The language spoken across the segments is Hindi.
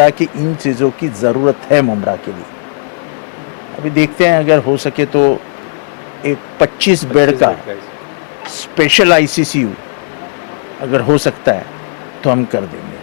मुमरा की इन चीज़ों की ज़रूरत है मुमरा के लिए। अभी देखते हैं अगर हो सके तो एक 25 बेड का स्पेशल आईसीसीयू अगर हो सकता है तो हम कर देंगे।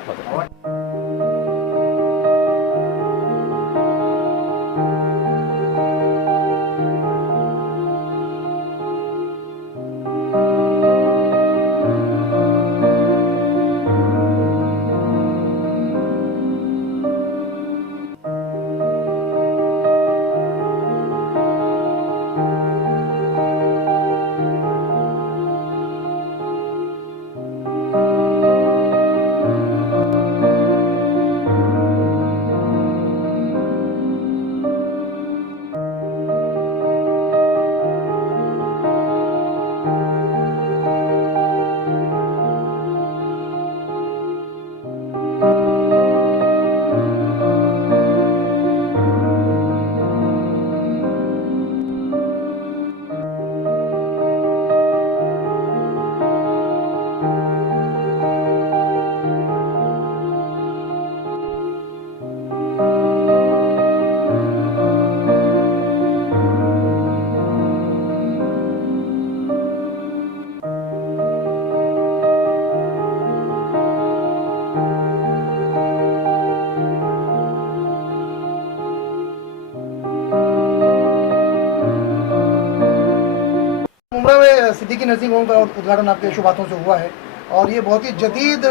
मुंबई में सिद्दीकी नर्सिंग होम का उद्घाटन आपके शुभ हाथों से हुआ है और ये बहुत ही जदीद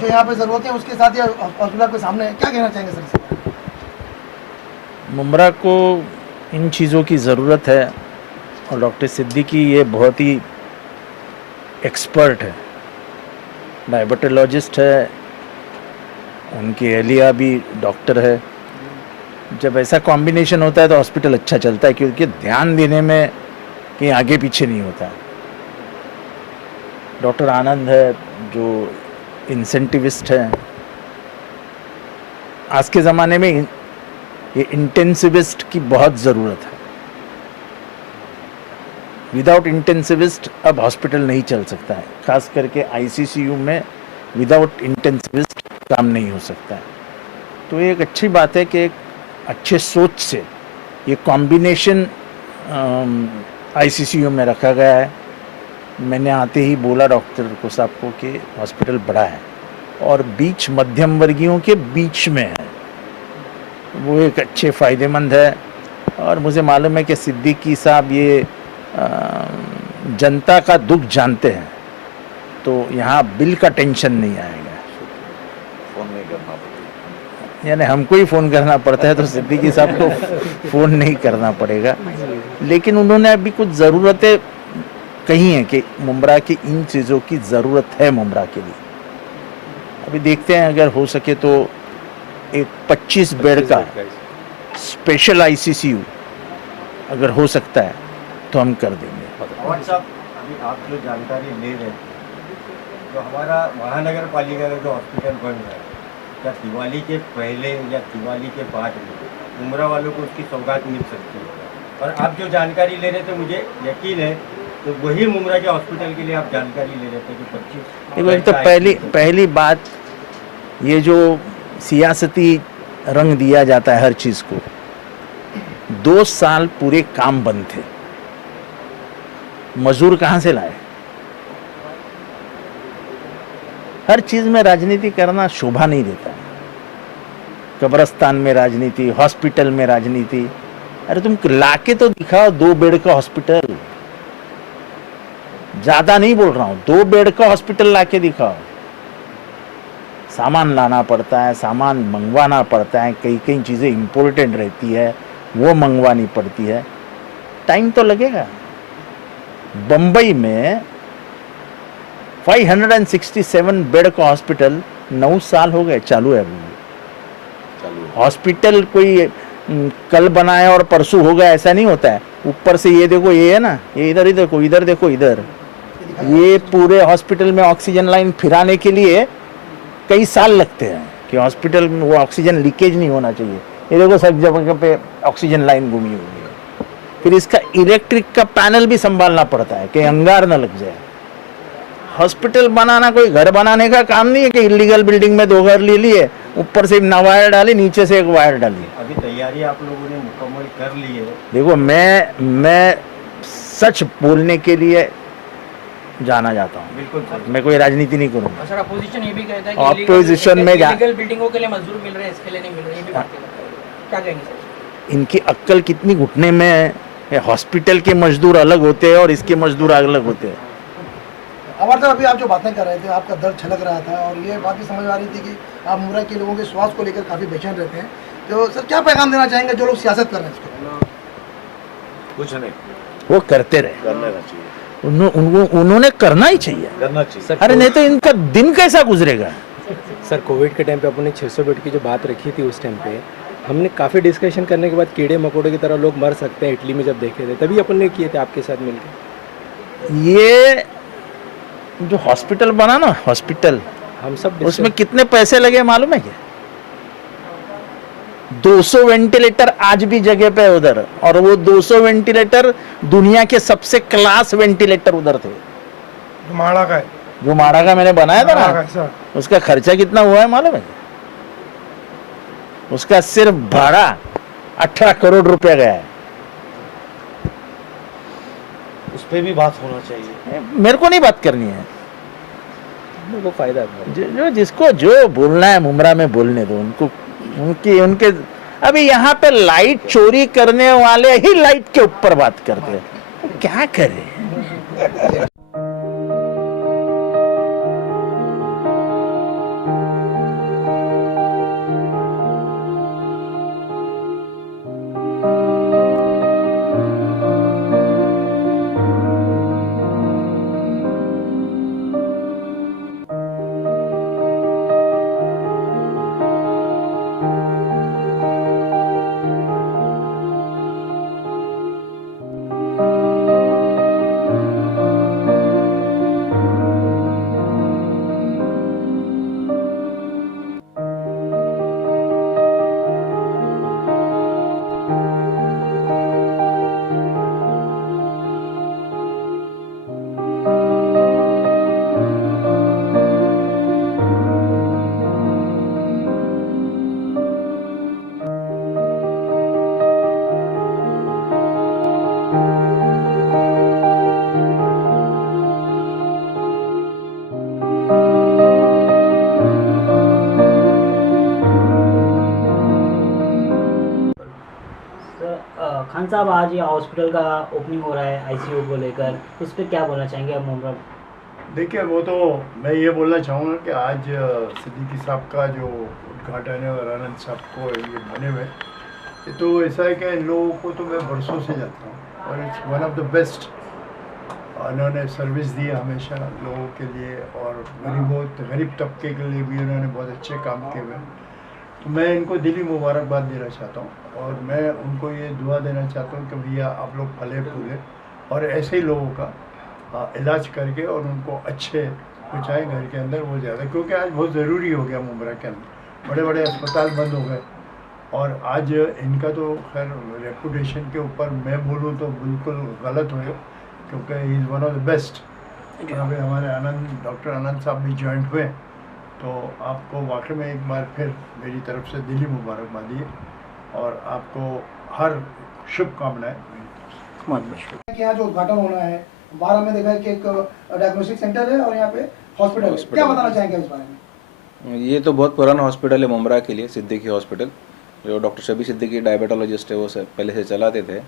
जो यहाँ पे ज़रूरत है उसके साथ ये हॉस्पिटल के सामने है। क्या कहना चाहेंगे सर इसमें? मुमरा को इन चीज़ों की ज़रूरत है और डॉक्टर सिद्दीकी ये बहुत ही एक्सपर्ट है, डायबिटोलॉजिस्ट है, उनकी अहलिया भी डॉक्टर है। जब ऐसा कॉम्बिनेशन होता है तो हॉस्पिटल अच्छा चलता है क्योंकि ध्यान देने में कहीं आगे पीछे नहीं होता है। डॉक्टर आनंद है जो इंसेंटिविस्ट है। आज के ज़माने में ये इंटेंसिविस्ट की बहुत ज़रूरत है। विदाउट इंटेंसिविस्ट अब हॉस्पिटल नहीं चल सकता है, खास करके आईसीसीयू में विदाउट इंटेंसिविस्ट काम नहीं हो सकता है। तो ये एक अच्छी बात है कि एक अच्छे सोच से ये कॉम्बिनेशन आईसीसीयू में रखा गया है। मैंने आते ही बोला डॉक्टर को साहब को कि हॉस्पिटल बड़ा है और बीच मध्यम वर्गीयों के बीच में है, वो एक अच्छे फ़ायदेमंद है। और मुझे मालूम है कि सिद्दीकी साहब ये जनता का दुख जानते हैं, तो यहाँ बिल का टेंशन नहीं आएगा। यानी हमको ही फ़ोन करना पड़ता है तो सिद्दीकी साहब को फ़ोन नहीं करना पड़ेगा। लेकिन उन्होंने अभी कुछ ज़रूरतें कही हैं कि मुमरा की इन चीज़ों की ज़रूरत है मुमरा के लिए। अभी देखते हैं अगर हो सके तो एक 25 बेड का स्पेशल आईसीसीयू अगर हो सकता है तो हम कर देंगे। अवार्ड साहब, अभी आप जो जानकारी ले रहे थे, तो हमारा महानगर पालिका का जो हॉस्पिटल बन रहा है, क्या दिवाली के पहले या दिवाली के बाद में उम्रा वालों को उसकी सौगात मिल सकती है? और आप जो जानकारी ले रहे थे, मुझे यकीन है तो वही मुमरा के हॉस्पिटल के लिए आप जानकारी ले रहे थे कि 25। एक तो पहली बात, ये जो सियासती रंग दिया जाता है हर चीज़ को, 2 साल पूरे काम बंद थे, मजदूर कहाँ से लाए? हर चीज़ में राजनीति करना शोभा नहीं देता है। कब्रस्तान में राजनीति, हॉस्पिटल में राजनीति। अरे तुम लाके तो दिखाओ 2 बेड का हॉस्पिटल, ज़्यादा नहीं बोल रहा हूँ, 2 बेड का हॉस्पिटल लाके दिखाओ। सामान लाना पड़ता है, सामान मंगवाना पड़ता है, कई कई चीज़ें इम्पोर्टेंट रहती है, वो मंगवानी पड़ती है, टाइम तो लगेगा। बम्बई में 567 बेड का हॉस्पिटल 9 साल हो गए चालू है। अभी हॉस्पिटल कोई कल बनाया और परसों हो गया ऐसा नहीं होता है। ऊपर से ये देखो, ये है ना, ये इधर देखो, इधर देखो, इधर ये पूरे हॉस्पिटल में ऑक्सीजन लाइन फिराने के लिए कई साल लगते हैं कि हॉस्पिटल में वो ऑक्सीजन लीकेज नहीं होना चाहिए। ये देखो सब जगह पे ऑक्सीजन लाइन घूमी हुई है। फिर इसका इलेक्ट्रिक का पैनल भी संभालना पड़ता है कि अंगार न लग जाए। हॉस्पिटल बनाना कोई घर बनाने का काम नहीं है कि इलीगल बिल्डिंग में 2 घर ले लिए ऊपर से ना वायर डाली, नीचे से एक वायर डाली। अभी तैयारी आप लोगों ने मुकम्मल कर ली है। देखो मैं सच बोलने के लिए जाना जाता हूँ, बिल्कुल सर। मैं कोई राजनीति नहीं करूँगा। सर अपोजिशन ये भी कहता है Opposition में जा- इलीगल बिल्डिंगों के लिए मजदूर मिल रहे हैं, इसके लिए नहीं मिल रहे, ये भी बात करता है। क्या कहेंगे सर? इनकी अक्ल कितनी घुटने में है। हॉस्पिटल के मजदूर अलग होते हैं और इसके मजदूर अलग होते हैं। अमर साहब, अभी आप जो बातें कर रहे थे, आपका दर्द छलक रहा था और ये बात भी समझ आ रही थी कि आप मुमरा के लोगों के स्वास्थ्य को लेकर काफ़ी बेचैन रहते हैं। तो सर क्या पैगाम देना चाहेंगे जो लोग सियासत कर रहे हैं इसको? कुछ नहीं, वो करते रहे, करना चाहिए, उन्होंने करना ही चाहिए। करना चाहिए। अरे नहीं तो इनका दिन कैसा गुजरेगा। सर कोविड के टाइम पे अपने 600 बेड की जो बात रखी थी उस टाइम पे हमने काफ़ी डिस्कशन करने के बाद कीड़े मकोड़े की तरह लोग मर सकते हैं इटली में जब देखे थे, तभी अपन ने किए थे आपके साथ मिलकर। ये जो हॉस्पिटल बना ना, हॉस्पिटल, हम सब उसमें कितने पैसे लगे मालूम है क्या? 200 वेंटिलेटर आज भी जगह पे है उधर, और वो 200 वेंटिलेटर दुनिया के सबसे क्लास वेंटिलेटर उधर थे। माड़ा का है, जो माड़ा का मैंने बनाया था ना, उसका खर्चा कितना हुआ है मालूम है? उसका सिर्फ भाड़ा 18 करोड़ रुपया गया है। उस पर भी बात होना चाहिए। मेरे को नहीं बात करनी है, वो फायदा था। जो जिसको जो बोलना है मुमरा में बोलने दो उनको। उनके अभी यहाँ पे लाइट चोरी करने वाले ही लाइट के ऊपर बात करते हैं, क्या करें। खान साहब, आज ये हॉस्पिटल का ओपनिंग हो रहा है आईसीयू को लेकर, उस पर क्या बोलना चाहेंगे आप मुमरा? देखिए, वो तो मैं ये बोलना चाहूँगा कि आज सिद्दीकी साहब का जो उद्घाटन है और आनंद साहब को ये बने हुए, ये तो ऐसा है कि इन लोगों को तो मैं बरसों से जानता हूँ और it's one of the best. उन्होंने सर्विस दी हमेशा लोगों के लिए और गरीब तबके के लिए भी उन्होंने बहुत अच्छे काम किए हुए। तो मैं इनको दिली मुबारकबाद देना चाहता हूँ और मैं उनको ये दुआ देना चाहता हूँ कि भैया आप लोग फले फूले और ऐसे ही लोगों का इलाज करके और उनको अच्छे पहुँचाएँ घर के अंदर, वो ज़्यादा, क्योंकि आज बहुत ज़रूरी हो गया मुमरा के अंदर। बड़े बड़े अस्पताल बंद हो गए और आज इनका तो खैर रेपुटेशन के ऊपर मैं बोलूँ तो बिल्कुल गलत हो, क्योंकि he is one of the best. अभी हमारे डॉक्टर आनंद साहब भी ज्वाइंट हुए, तो आपको वाकई में एक बार फिर मेरी तरफ से दिली मुबारकबादी है और आपको हर शुभकामनाएं। यहाँ जो उद्घाटन होना है 12 में देखा है कि एक डायग्नोस्टिक सेंटर है और यहाँ पे हॉस्पिटल, क्या बताना चाहेंगे इस बारे में? ये तो बहुत पुराना हॉस्पिटल है मुमरा के लिए, सिद्दीकी हॉस्पिटल, जो डॉक्टर शबी सिद्दीकी डायबिटोलॉजिस्ट है वो पहले से चलाते थे।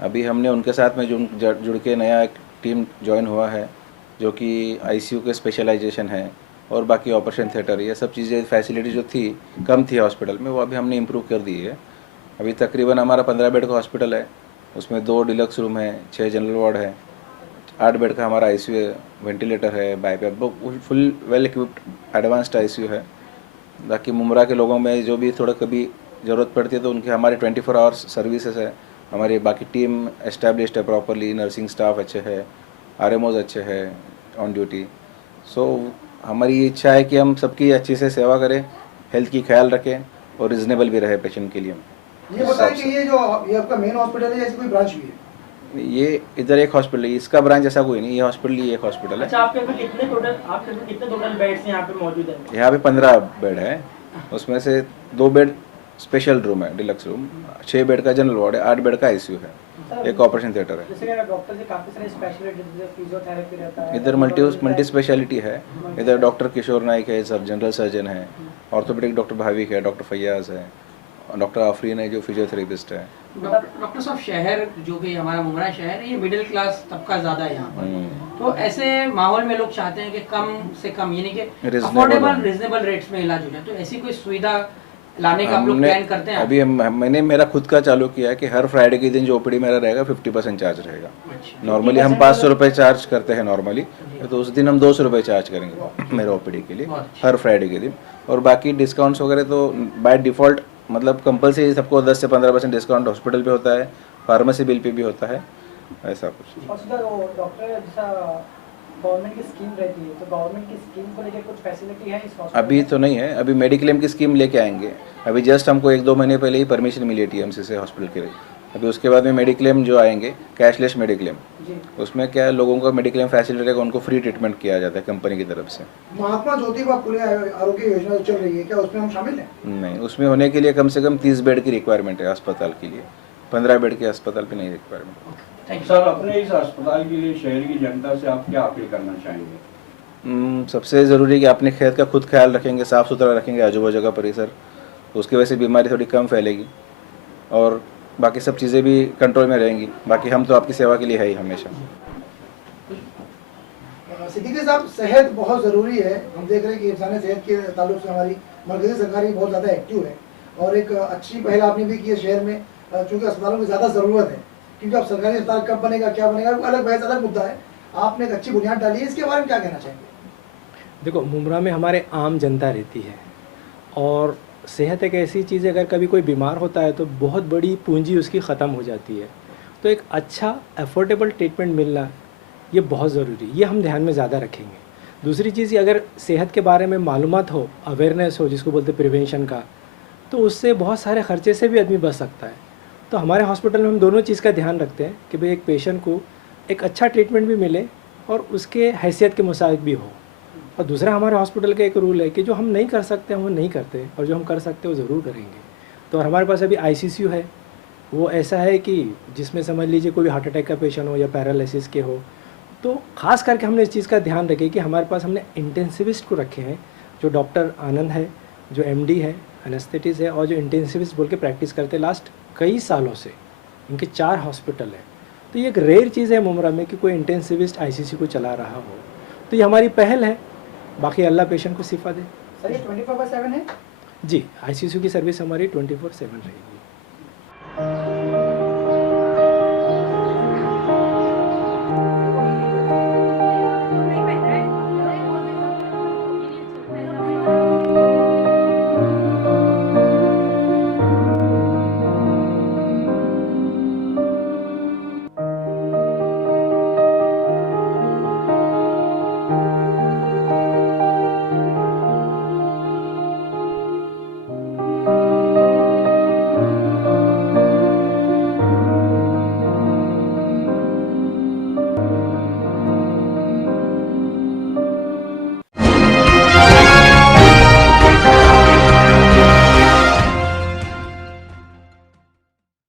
अभी हमने उनके साथ में जुड़ के नया एक टीम ज्वाइन हुआ है, जो कि आईसीयू के स्पेशलाइजेशन है और बाकी ऑपरेशन थिएटर, ये सब चीज़ें फैसिलिटी जो थी कम थी हॉस्पिटल में, वो अभी हमने इम्प्रूव कर दी है। अभी तकरीबन हमारा 15 बेड का हॉस्पिटल है, उसमें 2 डिलक्स रूम है, 6 जनरल वार्ड है, 8 बेड का हमारा आईसीयू है, वेंटिलेटर है, BiPAP, full well equipped advanced ICU है। बाकी मुमरा के लोगों में जो भी थोड़ा कभी ज़रूरत पड़ती है तो उनके हमारे 24 आवर्स सर्विसेज है। हमारी बाकी टीम एस्टेब्लिश्ड है प्रॉपरली, नर्सिंग स्टाफ अच्छे है, आरएमओज अच्छे है ऑन ड्यूटी। सो हमारी इच्छा है कि हम सबकी अच्छी से सेवा करें, हेल्थ की ख्याल रखें और रिजनेबल भी रहे पेशेंट के लिए। ये बताएं कि ये आपका मेन हॉस्पिटल है, ऐसी कोई ब्रांच भी है? ये इधर एक हॉस्पिटल है, इसका ब्रांच ऐसा कोई नहीं, ये हॉस्पिटल ही एक हॉस्पिटल है। अच्छा, आपके कितने टोटल बेड्स यहाँ पे मौजूद हैं? यहाँ पे 15 बेड है। उसमें से 2 बेड स्पेशल रूम है, डिलक्स रूम, 6 बेड का जनरल वार्ड है, 8 बेड का आईसीयू है, एक ऑपरेशन थिएटर है। जैसे कि डॉक्टर से काफ़ी सारे स्पेशलिटी जैसे फिजियोथेरेपी रहता है, इधर मल्टी स्पेशलिटी है। इधर डॉक्टर किशोर नाइक है, सब जनरल सर्जन है, ऑर्थोपेडिक डॉक्टर भाविक है, डॉक्टर फैयाज है, डॉक्टर आफरीन है जो फिजियोथेरेपिस्ट है। डॉक्टर साहब, शहर जो कि हमारा मुमरा शहर है, ये मिडिल क्लास तबका ज़्यादा है यहाँ पर, तो ऐसे माहौल में लोग चाहते हैं कि कम से कम यानी कि अफोर्डेबल रिजनेबल रेट्स में इलाज हो जाए, तो ऐसी कोई सुविधा लाने का आप लोग हमने प्लान करते हैं? अभी मैंने मेरा खुद का चालू किया है कि हर फ्राइडे के दिन जो ओपीडी मेरा रहेगा 50% चार्ज रहेगा। नॉर्मली हम 500 रुपये चार्ज करते हैं नॉर्मली, तो उस दिन हम 200 रुपये चार्ज करेंगे मेरे ओपीडी के लिए हर फ्राइडे के दिन। और बाकी डिस्काउंट्स वगैरह तो बाय डिफ़ॉल्ट मतलब कंपलसरी सबको 10 से 15% डिस्काउंट हॉस्पिटल पे होता है, फार्मेसी बिल पे भी होता है, ऐसा कुछ। डॉक्टर जैसा गवर्नमेंट की स्कीम रहती है, तो गवर्नमेंट की स्कीम को लेकर कुछ फैसिलिटी है इस हॉस्पिटल अभी तो नहीं है, अभी मेडिक्लेम की स्कीम लेके आएंगे। अभी जस्ट हमको 1-2 महीने पहले ही परमिशन मिली है टीएमसी से हॉस्पिटल के लिए। अभी उसके बाद में मेडिक्लेम जो आएंगे, कैशलेस मेडिक्लेम, उसमें क्या है, लोगों को मेडिक्लेम फैसिलिटी रहेगा, उनको फ्री ट्रीटमेंट किया जाता है कंपनी की तरफ से। महात्मा ज्योतिबा फुले आरोग्य योजना जो चल रही है, क्या उसमें हम शामिल हैं? नहीं, उसमें होने के लिए कम से कम 30 बेड की रिक्वायरमेंट है अस्पताल के लिए, 15 बेड के अस्पताल पे नहीं रिक्वायरमेंट। सर, अपने इस अस्पताल के लिए शहर की जनता से आप क्या अपील करना चाहेंगे? सबसे ज़रूरी है कि अपने खेत का खुद ख्याल रखेंगे, साफ़ सुथरा रखेंगे आजू बाजू का परिसर, उसकी वजह से बीमारी थोड़ी कम फैलेगी और बाकी सब चीज़ें भी कंट्रोल में रहेंगी। बाकी हम तो आपकी सेवा के लिए है ही हमेशा। सिद्दीकी साहब, सेहत बहुत ज़रूरी है। हम देख रहे हैं कि इंसानी सेहत के ताल्लुक से हमारी मरकज़ी सरकार ही बहुत ज़्यादा एक्टिव है और एक अच्छी पहल आपने भी की है शहर में, चूँकि अस्पतालों की ज़्यादा ज़रूरत है, क्योंकि अब सरकारी अस्पताल कब बनेगा, क्या बनेगा, अलग बहस, अलग मुद्दा है। आपने एक अच्छी बुनियाद डाली है, इसके बारे में क्या कहना चाहेंगे? देखो, मुमरा में हमारे आम जनता रहती है और सेहत एक ऐसी चीज़ है, अगर कभी कोई बीमार होता है तो बहुत बड़ी पूंजी उसकी ख़त्म हो जाती है। तो एक अच्छा अफोर्डेबल ट्रीटमेंट मिलना ये बहुत ज़रूरी है, ये हम ध्यान में ज़्यादा रखेंगे। दूसरी चीज़, अगर सेहत के बारे में मालूमात हो, अवेयरनेस हो, जिसको बोलते प्रिवेंशन का, तो उससे बहुत सारे ख़र्चे से भी आदमी बच सकता है। तो हमारे हॉस्पिटल में हम दोनों चीज़ का ध्यान रखते हैं कि भाई एक पेशेंट को एक अच्छा ट्रीटमेंट भी मिले और उसके हैसियत के मुताबिक भी हो। और दूसरा, हमारे हॉस्पिटल का एक रूल है कि जो हम नहीं कर सकते हम वो नहीं करते और जो हम कर सकते हैं वो ज़रूर करेंगे। तो हमारे पास अभी ICCU है, वो ऐसा है कि जिसमें समझ लीजिए कोई हार्ट अटैक का पेशेंट हो या पैरालिसिस के हो, तो ख़ास करके हमने इस चीज़ का ध्यान रखे कि हमारे पास हमने इंटेंसिविस्ट को रखे हैं, जो डॉक्टर आनंद है, जो MD है, एनेस्थेटिस्ट है और जो इंटेंसिविस्ट बोल के प्रैक्टिस करते लास्ट कई सालों से। इनके 4 हॉस्पिटल है। तो ये एक रेयर चीज़ है मुमरा में कि कोई इंटेंसिविस्ट ICC को चला रहा हो। तो ये हमारी पहल है, बाकी अल्लाह पेशेंट को शिफा दे। सर, ये 24/7 है? जी, ICCU की सर्विस हमारी 24/7 रहेगी।